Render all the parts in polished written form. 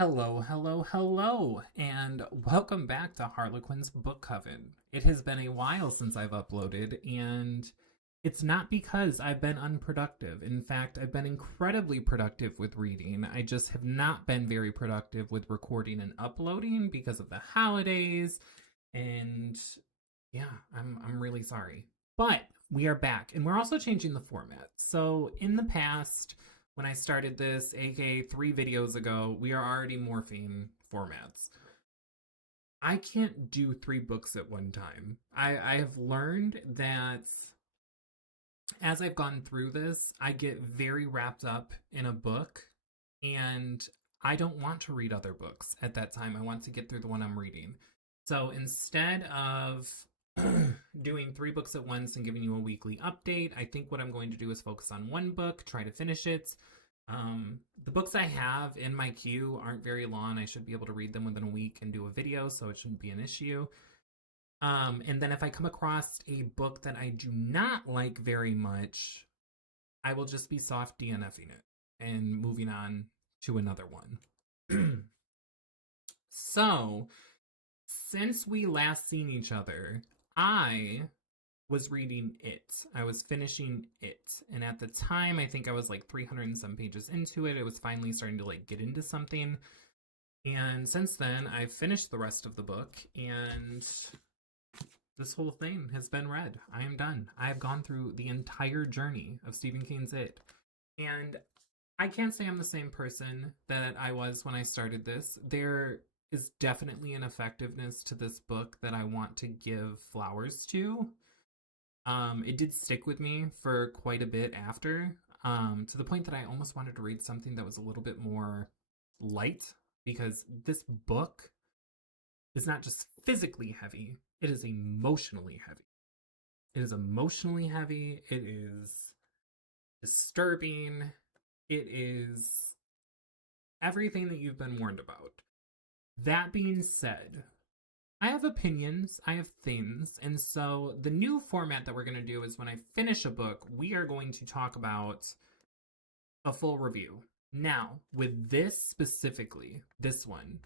Hello, hello, hello, and welcome back to Harlequin's Book Coven. It has been a while since I've uploaded, and it's not because I've been unproductive. In fact, I've been incredibly productive with reading. I just have not been very productive with recording and uploading because of the holidays, and yeah, I'm really sorry. But we are back, and we're also changing the format. So in the past, when I started this, aka 3 videos ago, we are already morphing formats. I can't do 3 books at one time. I have learned that as I've gone through this, I get very wrapped up in a book, and I don't want to read other books at that time. I want to get through the one I'm reading. So instead of doing 3 books at once and giving you a weekly update, I think what I'm going to do is focus on one book, try to finish it. The books I have in my queue aren't very long. I should be able to read them within a week and do a video, so it shouldn't be an issue. And then if I come across a book that I do not like very much, I will just be soft DNFing it and moving on to another one. So, since we last seen each other, I was reading it. I was finishing it. And at the time, I think I was like 300 and some pages into it. It was finally starting to like get into something. And since then, I've finished the rest of the book, and this whole thing has been read. I am done. I have gone through the entire journey of Stephen King's It. And I can't say I'm the same person that I was when I started this. There is definitely an effectiveness to this book that I want to give flowers to. It did stick with me for quite a bit after, to the point that I almost wanted to read something that was a little bit more light, because this book is not just physically heavy, it is emotionally heavy. It is emotionally heavy, it is disturbing, it is everything that you've been warned about. That being said, I have opinions, I have things, and so the new format that we're going to do is when I finish a book, we are going to talk about a full review. Now, with this specifically, this one,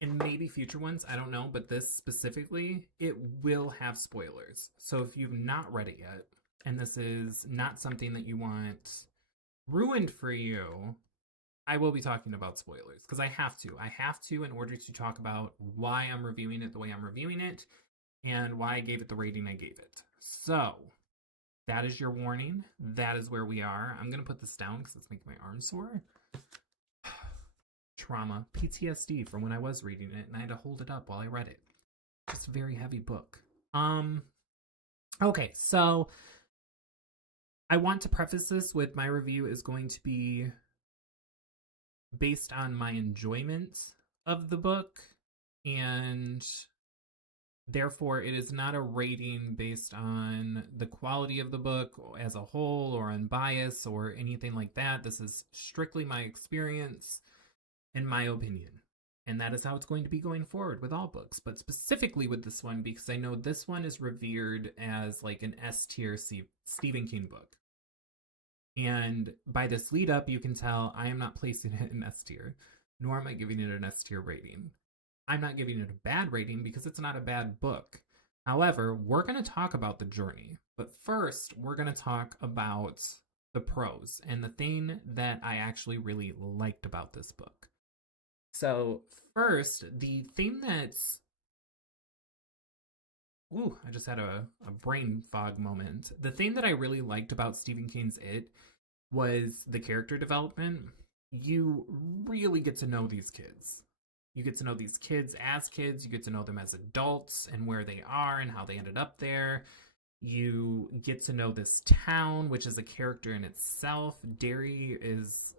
and maybe future ones, I don't know, but this specifically, it will have spoilers. So if you've not read it yet, and this is not something that you want ruined for you, I will be talking about spoilers because I have to. I have to in order to talk about why I'm reviewing it the way I'm reviewing it and why I gave it the rating I gave it. So, that is your warning. That is where we are. I'm going to put this down because it's making my arm sore. Trauma, PTSD from when I was reading it, and I had to hold it up while I read it. Just a very heavy book. Okay, so I want to preface this with my review is going to be based on my enjoyment of the book, and therefore it is not a rating based on the quality of the book as a whole or on bias or anything like that. This is strictly my experience and my opinion. And that is how it's going to be going forward with all books, but specifically with this one because I know this one is revered as like an S tier Stephen King book. And by this lead up, you can tell I am not placing it in S tier, nor am I giving it an S tier rating. I'm not giving it a bad rating because it's not a bad book. However, we're going to talk about the journey. But first, we're going to talk about the pros and the thing that I actually really liked about this book. So, first, the thing that's I just had a brain fog moment. The thing that I really liked about Stephen King's It was the character development. You really get to know these kids. You get to know these kids as kids. You get to know them as adults and where they are and how they ended up there. You get to know this town, which is a character in itself. Derry is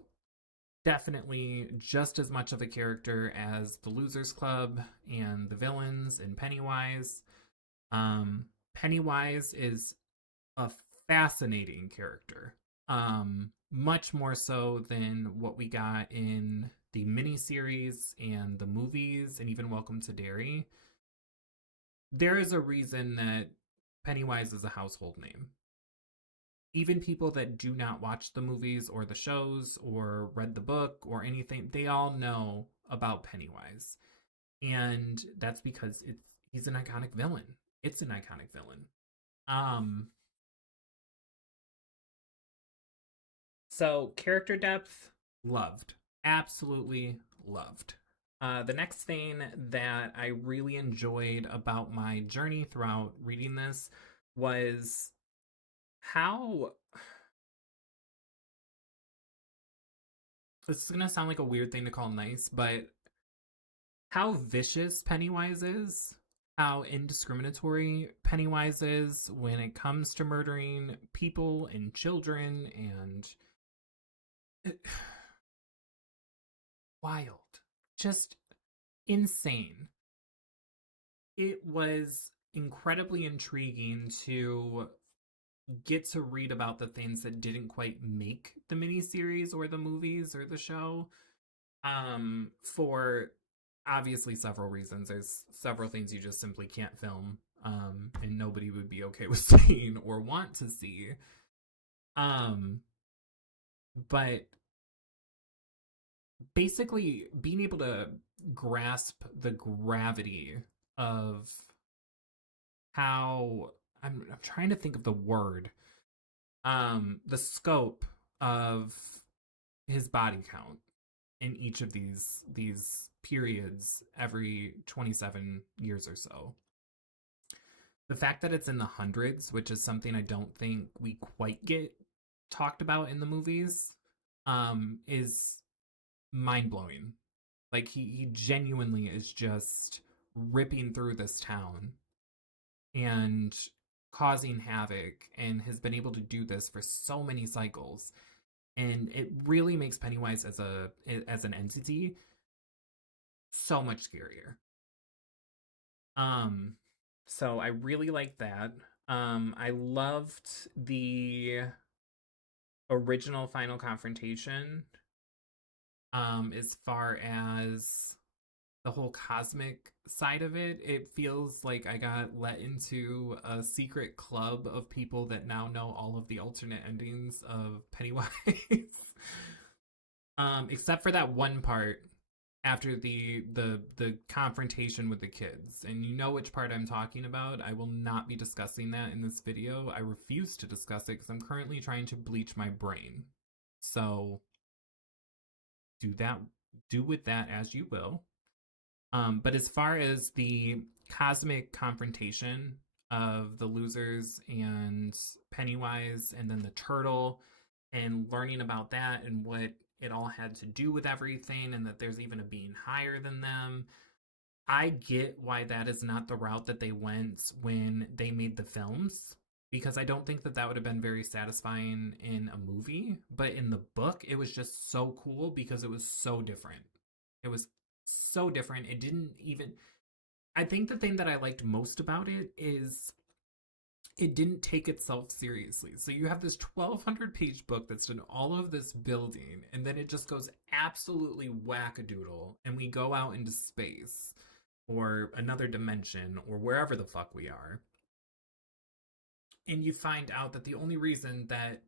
definitely just as much of a character as the Losers Club and the villains and Pennywise. Pennywise is a fascinating character. Much more so than what we got in the miniseries and the movies, and even Welcome to Derry. There is a reason that Pennywise is a household name. even people that do not watch the movies or the shows or read the book or anything, they all know about Pennywise. And that's because he's an iconic villain. It's an iconic villain. Um so character depth, loved. Absolutely loved. The next thing that I really enjoyed about my journey throughout reading this was how, this is gonna sound like a weird thing to call nice, but how vicious Pennywise is, how indiscriminatory Pennywise is when it comes to murdering people and children, and wild, just insane. It was incredibly intriguing to get to read about the things that didn't quite make the miniseries or the movies or the show, for obviously several reasons. There's several things you just simply can't film, and nobody would be okay with seeing or want to see. Um, but basically, being able to grasp the gravity of how, I'm trying to think of the word, the scope of his body count in each of these periods every 27 years or so. The fact that it's in the hundreds, which is something I don't think we quite get talked about in the movies, is mind-blowing. Like he genuinely is just ripping through this town and causing havoc, and has been able to do this for so many cycles, and it really makes Pennywise as an entity so much scarier. Um, so I really like that. I loved the original final confrontation. As far as the whole cosmic side of it, it feels like I got let into a secret club of people that now know all of the alternate endings of Pennywise. Except for that one part after the confrontation with the kids. And you know which part I'm talking about. I will not be discussing that in this video. I refuse to discuss it because I'm currently trying to bleach my brain. So do that, do with that as you will. But as far as the cosmic confrontation of the losers and Pennywise, and then the turtle, and learning about that and what it all had to do with everything, and that there's even a being higher than them, I get why that is not the route that they went when they made the films, because I don't think that that would have been very satisfying in a movie. But in the book, it was just so cool because it was so different. It was so different. It didn't even. I think the thing that I liked most about it is it didn't take itself seriously. So you have this 1,200-page book that's done all of this building, and then it just goes absolutely wackadoodle, and we go out into space or another dimension or wherever the fuck we are. And you find out that the only reason that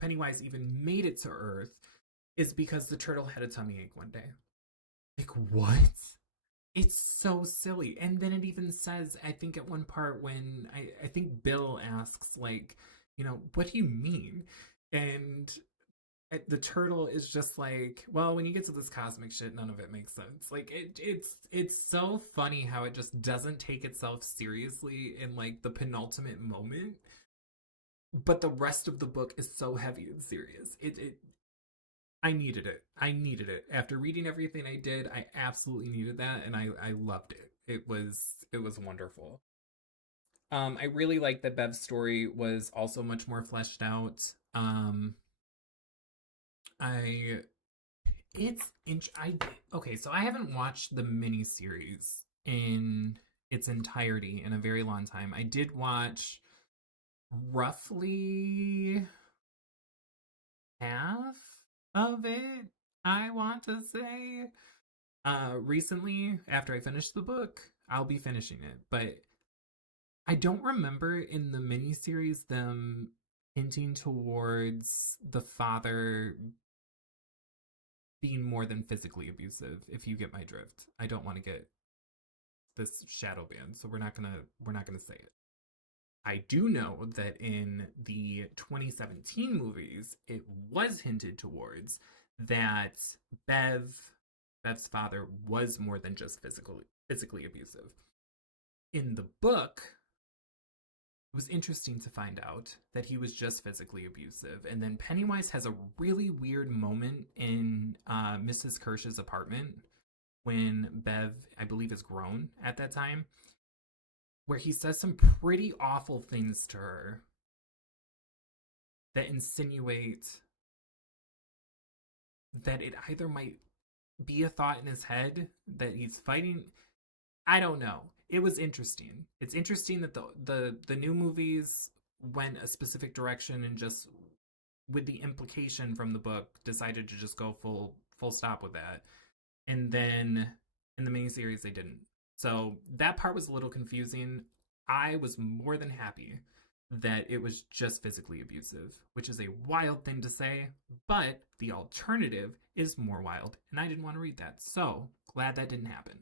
Pennywise even made it to Earth is because the turtle had a tummy ache one day. Like, what? It's so silly. And then it even says, I think at one part when I think Bill asks, like, what do you mean? And the turtle is just like, well, when you get to this cosmic shit, none of it makes sense. Like, it's so funny how it just doesn't take itself seriously in like the penultimate moment, but the rest of the book is so heavy and serious. I needed it. I needed it. After reading everything I did, I absolutely needed that, and I loved it. It was wonderful. I really like that Bev's story was also much more fleshed out. I it's I okay, so I haven't watched the miniseries in its entirety in a very long time. I did watch roughly half of it, I want to say. Recently, after I finished the book, I'll be finishing it, but I don't remember in the miniseries them hinting towards the father being more than physically abusive, if you get my drift. I don't want to get this shadow banned, so we're not gonna say it. I do know that in the 2017 movies, it was hinted towards that Bev, Bev's father, was more than just physically abusive. In the book, it was interesting to find out that he was just physically abusive. And then Pennywise has a really weird moment in Mrs. Kirsch's apartment when Bev, I believe, is grown at that time, where he says some pretty awful things to her that insinuate that it either might be a thought in his head that he's fighting. I don't know. It was interesting. It's interesting that the new movies went a specific direction and just with the implication from the book decided to just go full stop with that. And then in the miniseries they didn't. So that part was a little confusing. I was more than happy that it was just physically abusive, which is a wild thing to say, but the alternative is more wild, and I didn't want to read that. So glad that didn't happen.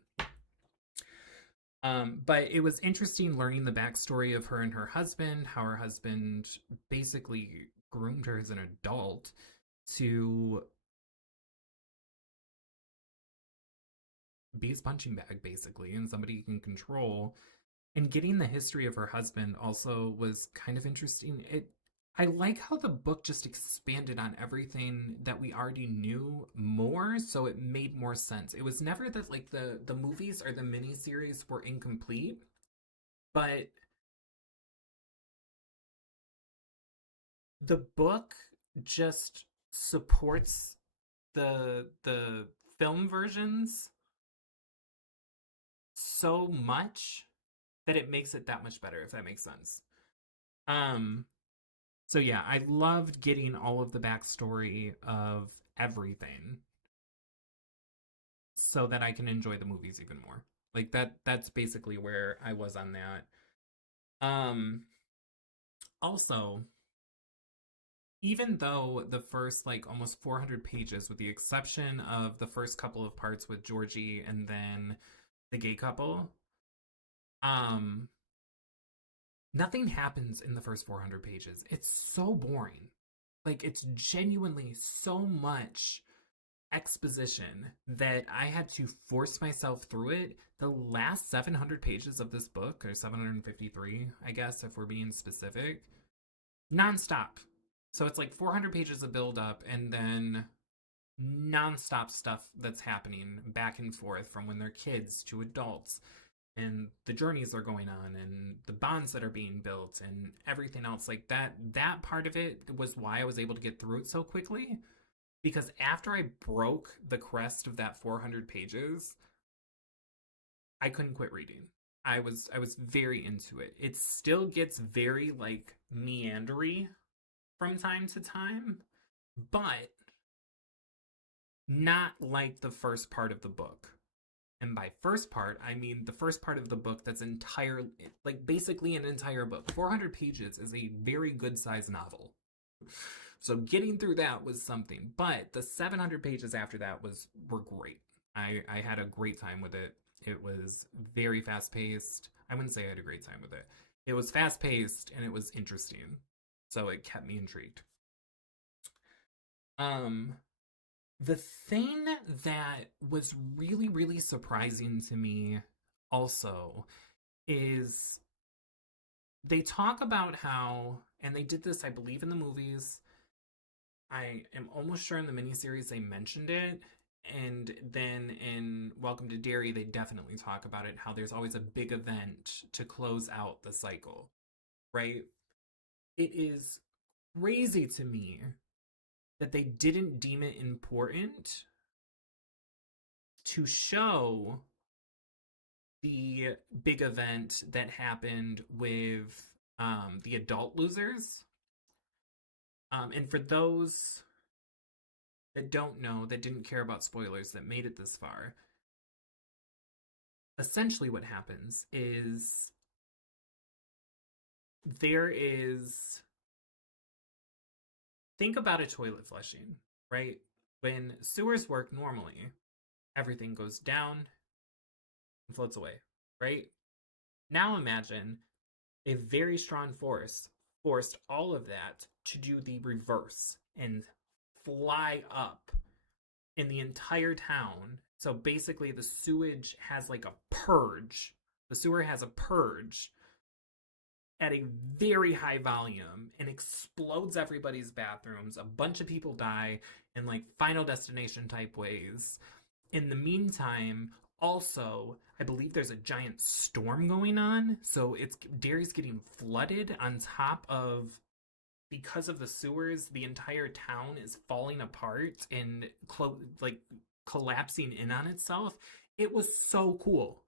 But it was interesting learning the backstory of her and her husband, how her husband basically groomed her as an adult to be his punching bag, basically, and somebody he can control. And getting the history of her husband also was kind of interesting. I like how the book just expanded on everything that we already knew more, so it made more sense. It was never that like the movies or the miniseries were incomplete, but the book just supports the film versions so much that it makes it that much better, if that makes sense. Um, so yeah, I loved getting all of the backstory of everything so that I can enjoy the movies even more. Like that's basically where I was on that. Also, even though the first like almost 400 pages, with the exception of the first couple of parts with Georgie and then the gay couple, um nothing happens in the first 400 pages. It's so boring. Like, it's genuinely so much exposition that I had to force myself through it. The last 700 pages of this book, or 753, I guess, if we're being specific, nonstop. So it's like 400 pages of build up and then nonstop stuff that's happening back and forth from when they're kids to adults, and the journeys are going on and the bonds that are being built and everything else like that part of it was why I was able to get through it so quickly, because after I broke the crest of that 400 pages, I couldn't quit reading. I was very into it. It still gets very like meandery from time to time, but not like the first part of the book. And by first part, I mean the first part of the book that's entire, like basically an entire book. 400 pages is a very good sized novel. So getting through that was something. But the 700 pages after that were great. I had a great time with it. It was very fast paced. I wouldn't say I had a great time with it. It was fast paced and it was interesting. So it kept me intrigued. Um, the thing that was really, really surprising to me also is they talk about how, and they did this, I believe, in the movies. I am almost sure in the miniseries they mentioned it. And then in Welcome to Derry, they definitely talk about it, how there's always a big event to close out the cycle, right? It is crazy to me that they didn't deem it important to show the big event that happened with the adult losers. And for those that don't know, that didn't care about spoilers, that made it this far, essentially what happens is there is think about a toilet flushing, right? When sewers work normally, everything goes down and floats away, right? Now imagine a very strong force forced all of that to do the reverse and fly up in the entire town. So basically, the sewage has like a purge. The sewer has a purge at a very high volume and explodes everybody's bathrooms. A bunch of people die in like Final Destination type ways. In the meantime, also, I believe there's a giant storm going on, so it's Derry's getting flooded on top of, because of the sewers, the entire town is falling apart and like collapsing in on itself. It was so cool.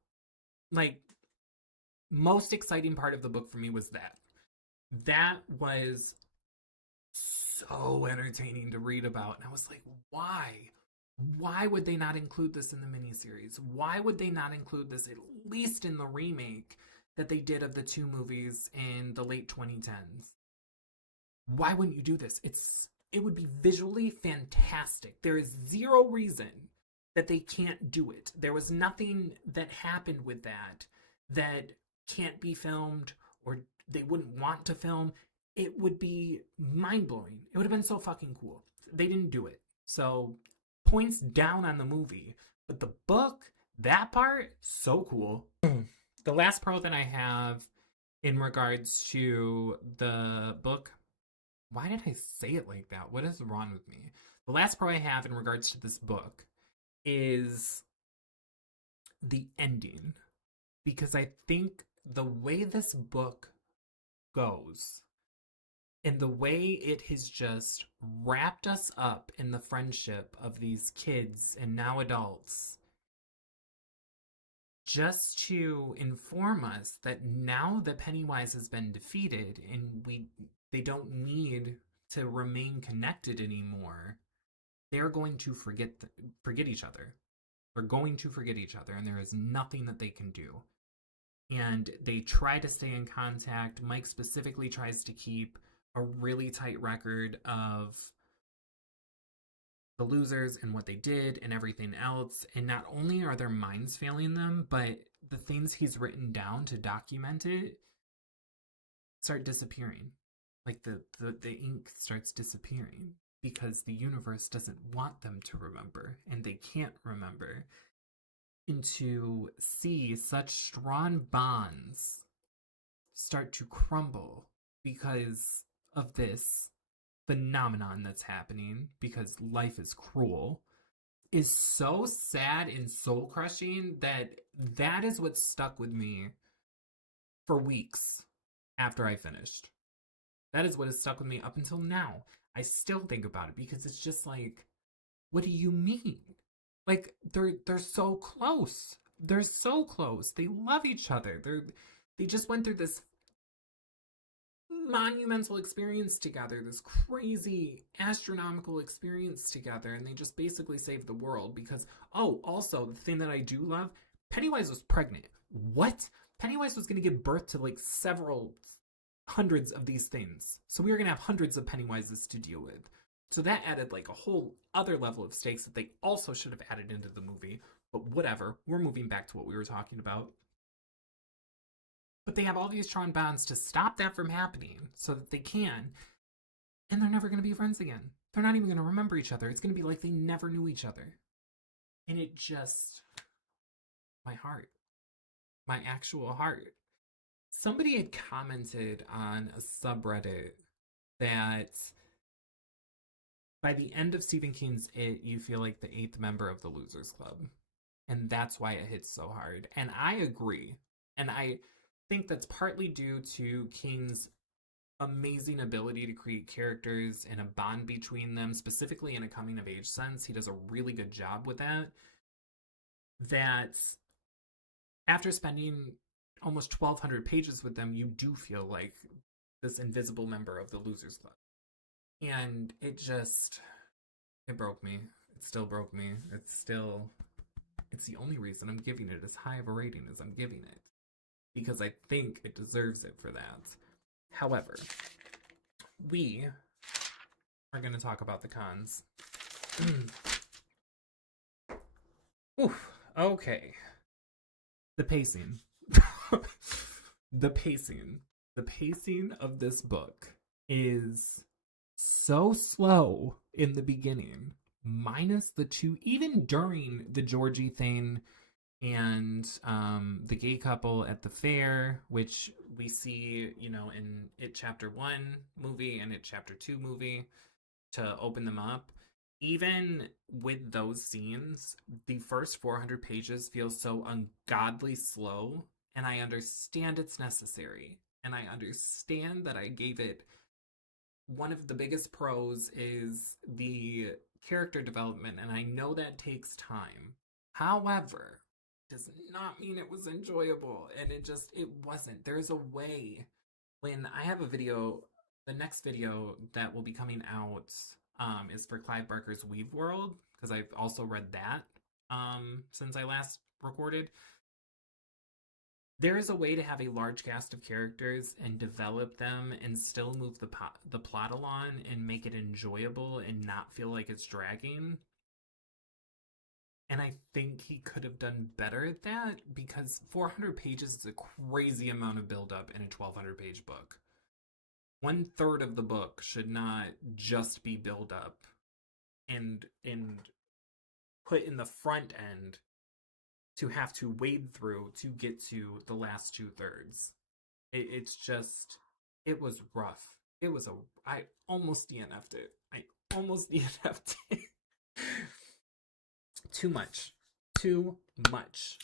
Like, most exciting part of the book for me was that. That was so entertaining to read about. And I was like, why? Why would they not include this in the miniseries? Why would they not include this at least in the remake that they did of the two movies in the late 2010s? Why wouldn't you do this? It would be visually fantastic. There is zero reason that they can't do it. There was nothing that happened with that can't be filmed or they wouldn't want to film. It would be mind-blowing. It would have been so fucking cool. They didn't do it. So, points down on the movie. But the book, that part, so cool. The last pro that I have in regards to the book, why did I say it like that? What is wrong with me? The last pro I have in regards to this book is the ending. Because I think the way this book goes and the way it has just wrapped us up in the friendship of these kids and now adults, just to inform us that now that Pennywise has been defeated and they don't need to remain connected anymore, they're going to forget each other. They're going to forget each other, and there is nothing that they can do. And they try to stay in contact. Mike specifically tries to keep a really tight record of the losers and what they did and everything else. And not only are their minds failing them, but the things he's written down to document it start disappearing. Like the ink starts disappearing because the universe doesn't want them to remember, and they can't remember. And to see such strong bonds start to crumble because of this phenomenon that's happening, because life is cruel, is so sad and soul crushing that is what stuck with me for weeks after I finished. That is what has stuck with me up until now. I still think about it because it's just like, what do you mean? Like, they're so close. They're so close. They love each other. They just went through this monumental experience together, this crazy astronomical experience together, and they just basically saved the world because, oh, also, the thing that I do love, Pennywise was pregnant. What? Pennywise was going to give birth to like several hundreds of these things. So we were going to have hundreds of Pennywises to deal with. So that added like a whole other level of stakes that they also should have added into the movie. But whatever, we're moving back to what we were talking about. But they have all these strong bonds to stop that from happening so that they can. And they're never going to be friends again. They're not even going to remember each other. It's going to be like they never knew each other. And it just... my heart. My actual heart. Somebody had commented on a subreddit that by the end of Stephen King's It, you feel like the 8th member of the Losers Club. And that's why it hits so hard. And I agree. And I think that's partly due to King's amazing ability to create characters and a bond between them, specifically in a coming-of-age sense. He does a really good job with that. That after spending almost 1,200 pages with them, you do feel like this invisible member of the Losers Club. And it broke me. It still broke me. It's the only reason I'm giving it as high of a rating as I'm giving it. Because I think it deserves it for that. However, we are going to talk about the cons. Oof. Okay. The pacing. the pacing. The pacing of this book is so slow in the beginning, minus the two, even during the Georgie thing and the gay couple at the fair, which we see, in It Chapter 1 movie and It Chapter 2 movie to open them up. Even with those scenes, the first 400 pages feel so ungodly slow, and I understand it's necessary. And I understand that I gave it one of the biggest pros is the character development, and I know that takes time. However, does not mean it was enjoyable, and it wasn't. There's a way. When I have a video, the next video that will be coming out is for Clive Barker's Weave World, because I've also read that since I last recorded. There is a way to have a large cast of characters and develop them and still move the plot along and make it enjoyable and not feel like it's dragging. And I think he could have done better at that, because 400 pages is a crazy amount of buildup in a 1,200 page book. 1/3 of the book should not just be buildup and put in the front end to have to wade through to get to the last 2/3. It's just, it was rough. I almost DNF'd it. I almost DNF'd it. Too much. Too much.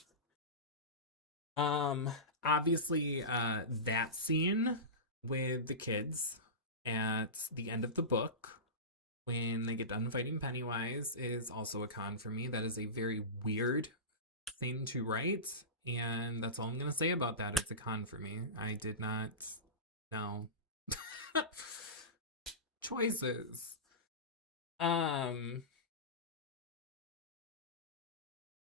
Obviously, that scene with the kids at the end of the book when they get done fighting Pennywise is also a con for me. That is a very weird thing to write, and that's all I'm gonna say about that. It's a con for me. I did not know. Choices.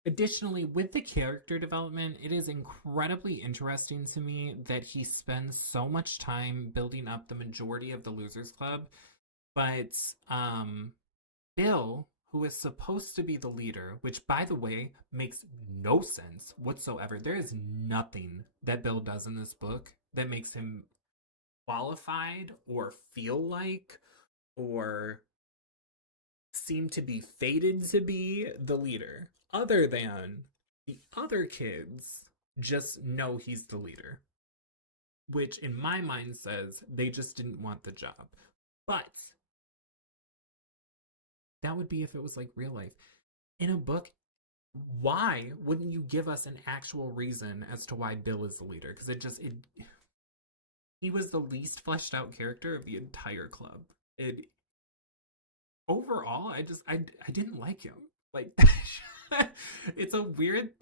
Additionally, with the character development, it is incredibly interesting to me that he spends so much time building up the majority of the Losers Club, but Bill, who is supposed to be the leader, which, by the way, makes no sense whatsoever. There is nothing that Bill does in this book that makes him qualified or feel like or seem to be fated to be the leader, other than the other kids just know he's the leader, which in my mind says they just didn't want the job. But that would be if it was like real life. In a book, why wouldn't you give us an actual reason as to why Bill is the leader? Because he was the least fleshed out character of the entire club. Overall, I didn't like him. Like, it's a weird.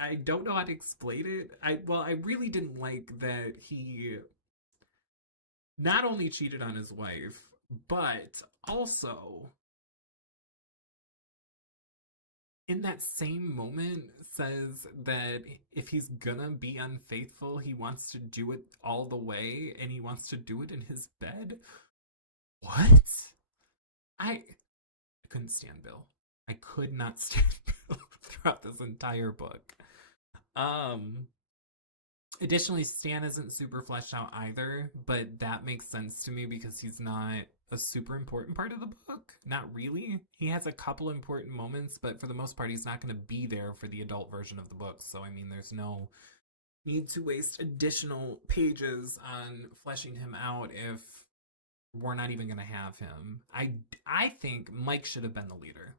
I don't know how to explain it. I really didn't like that he not only cheated on his wife, but also in that same moment says that if he's gonna be unfaithful, he wants to do it all the way, and he wants to do it in his bed. What? I couldn't stand Bill. I could not stand Bill throughout this entire book. Additionally, Stan isn't super fleshed out either, but that makes sense to me because he's not a super important part of the book. Not really. He has a couple important moments, but for the most part, he's not going to be there for the adult version of the book. So, I mean, there's no need to waste additional pages on fleshing him out if we're not even going to have him. I think Mike should have been the leader.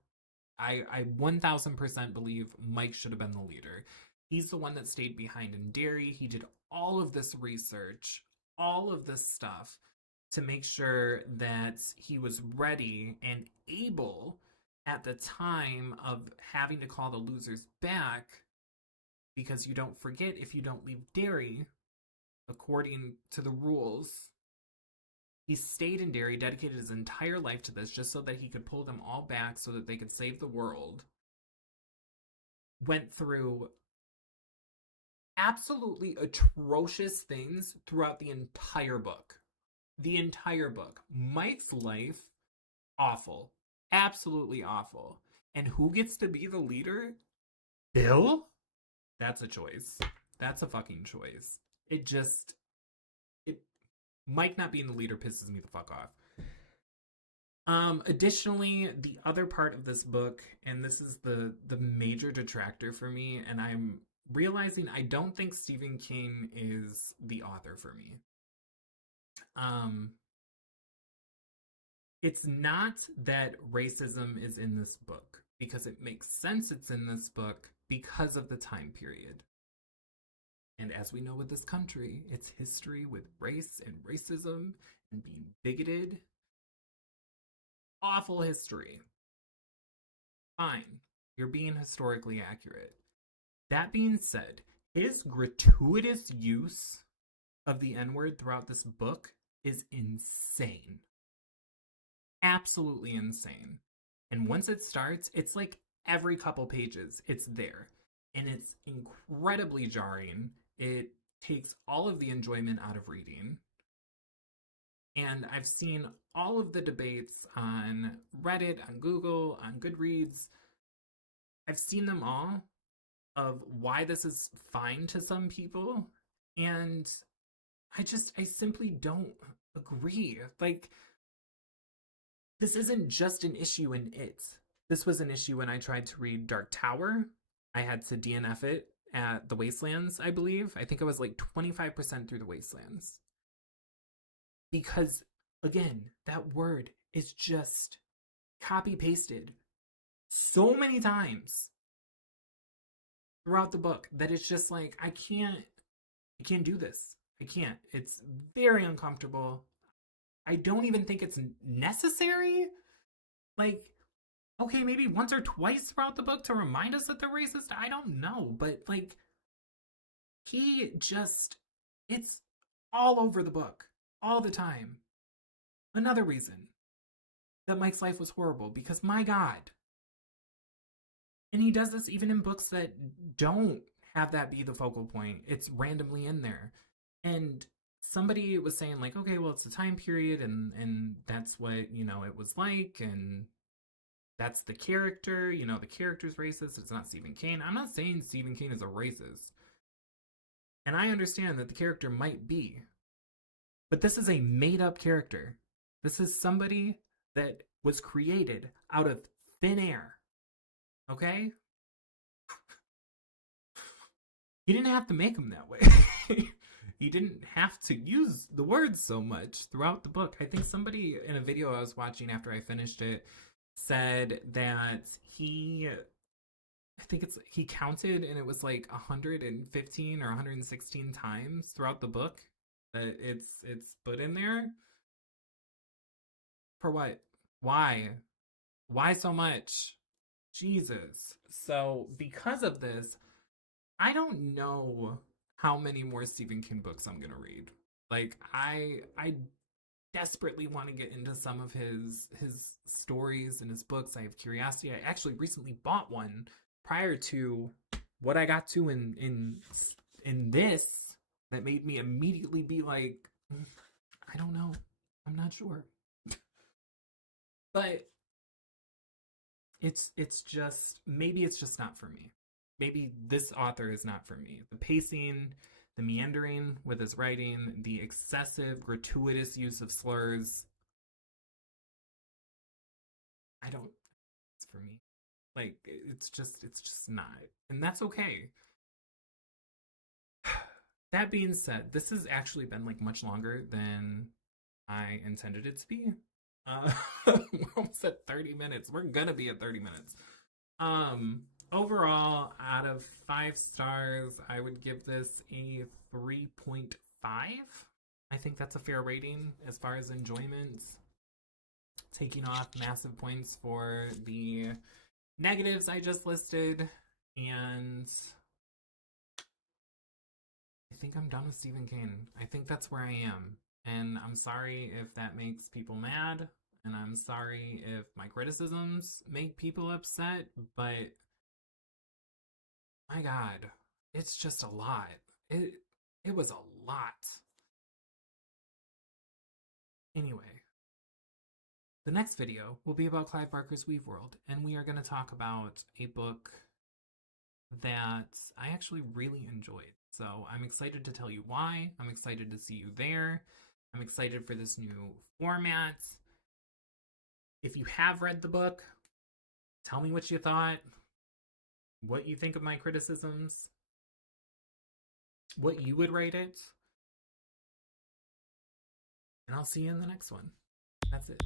I 1000% believe Mike should have been the leader. He's the one that stayed behind in Derry. He did all of this research, all of this stuff to make sure that he was ready and able at the time of having to call the losers back, because you don't forget, if you don't leave Derry, according to the rules, he stayed in Derry, dedicated his entire life to this just so that he could pull them all back so that they could save the world. Went through absolutely atrocious things throughout the entire book. The entire book. Mike's life Awful. Absolutely awful. And who gets to be the leader? Bill? That's a choice. That's a fucking choice. It just it Mike not being the leader pisses me the fuck off. Additionally, the other part of this book, and this is the major detractor for me, and I'm realizing I don't think Stephen King is the author for me. Um, it's not that racism is in this book, because it makes sense it's in this book because of the time period. And as we know with this country, it's history with race and racism and being bigoted. Awful history. Fine, you're being historically accurate. That being said, his gratuitous use of the N word throughout this book is insane. Absolutely insane. And once it starts, it's like every couple pages, it's there. And it's incredibly jarring. It takes all of the enjoyment out of reading. And I've seen all of the debates on Reddit, on Google, on Goodreads. I've seen them all of why this is fine to some people. And I simply don't agree. Like, this isn't just an issue in it. This was an issue when I tried to read Dark Tower. I had to DNF it at the Wastelands, I believe. I think I was like 25% through the Wastelands. Because, again, that word is just copy pasted so many times throughout the book that it's just like, I can't do this. I can't. It's very uncomfortable. I don't even think it's necessary. Like, okay, maybe once or twice throughout the book to remind us that they're racist. I don't know. But, like, he just, it's all over the book, all the time. Another reason that Mike's life was horrible, because my God. And he does this even in books that don't have that be the focal point. It's randomly in there. And somebody was saying, like, okay, well, it's the time period, and that's what, it was like, and that's the character, the character's racist. It's not Stephen King. I'm not saying Stephen King is a racist. And I understand that the character might be. But this is a made up character. This is somebody that was created out of thin air. Okay? He didn't have to make him that way. He didn't have to use the words so much throughout the book. I think somebody in a video I was watching after I finished it said that he counted and it was like 115 or 116 times throughout the book that it's put in there. For what? Why? Why so much? Jesus. So because of this, I don't know how many more Stephen King books I'm gonna read. Like, I desperately want to get into some of his stories and his books. I have curiosity. I actually recently bought one prior to what I got to in this that made me immediately be like, I don't know. I'm not sure. But it's just, maybe it's just not for me. Maybe this author is not for me. The pacing, the meandering with his writing, the excessive, gratuitous use of slurs. I don't. It's for me. Like, it's just not, and that's okay. That being said, this has actually been like much longer than I intended it to be. We're almost at 30 minutes. We're gonna be at 30 minutes. Overall, out of 5 stars, I would give this a 3.5. I think that's a fair rating as far as enjoyment. Taking off massive points for the negatives I just listed. And I think I'm done with Stephen King. I think that's where I am. And I'm sorry if that makes people mad. And I'm sorry if my criticisms make people upset. But my God, it's just a lot. It was a lot. Anyway, The next video will be about Clive Barker's Weave World, and we are going to talk about a book that I actually really enjoyed. So I'm excited to tell you why. I'm excited to see you there. I'm excited for this new format. If you have read the book, tell me what you thought, what you think of my criticisms, what you would rate it, and I'll see you in the next one. That's it.